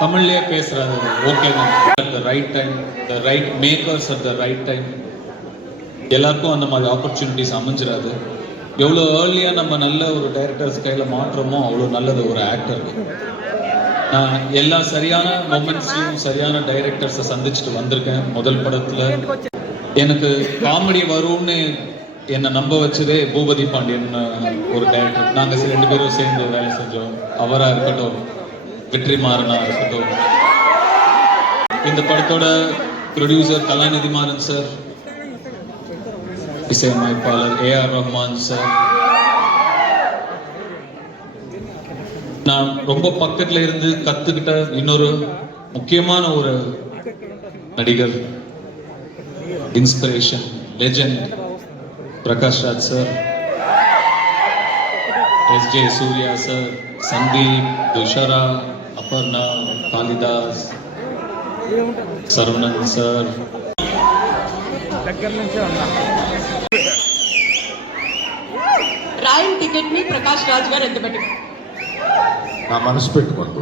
தமிழ்லயே பேசுறது ஓகே தான். At the right time, the right makers at the right time. எல்லாருக்கும் அந்த மாதிரி ஆப்பர்ச்சுனிட்டிஸ் அமைஞ்சிடாது. எவ்வளோ ஏர்லியாக நம்ம நல்ல ஒரு டைரக்டர்ஸ் கையில் மாற்றமோ அவ்வளோ நல்லது ஒரு ஆக்டருக்கு. நான் எல்லா சரியான மொமெண்ட்ஸ்லையும் சரியான டைரக்டர்ஸை சந்திச்சுட்டு வந்திருக்கேன். முதல் படத்தில் எனக்கு காமெடி வரும்னு என்னை நம்ப வச்சதே பூபதி பாண்டியன் ஒரு டைரக்டர். நாங்கள் 2 பேரும் சேர்ந்து வேலை செஞ்சோம். அவராக இருக்கட்டும், வெற்றிமாறனா இருக்கட்டும். இந்த படத்தோட ப்ரொடியூசர் கலாநிதி மாறன் சார், இசையமைப்பாளர் A.R. ரஹ்மான் சார். நான் ரொம்ப பக்கத்துல இருந்து கத்துக்கிட்ட இன்னொரு முக்கியமான ஒரு நடிகர், inspiration, legend Prakash Raj sir, S.J. Suryah sir, Sandeep, Dushara, Aparna, Kalidas, Saravanan sir. Royal ticket ని ప్రకాష్ రాజ్ గారు ఎంత పెట్టి నా మనసు పెట్టుకోండి.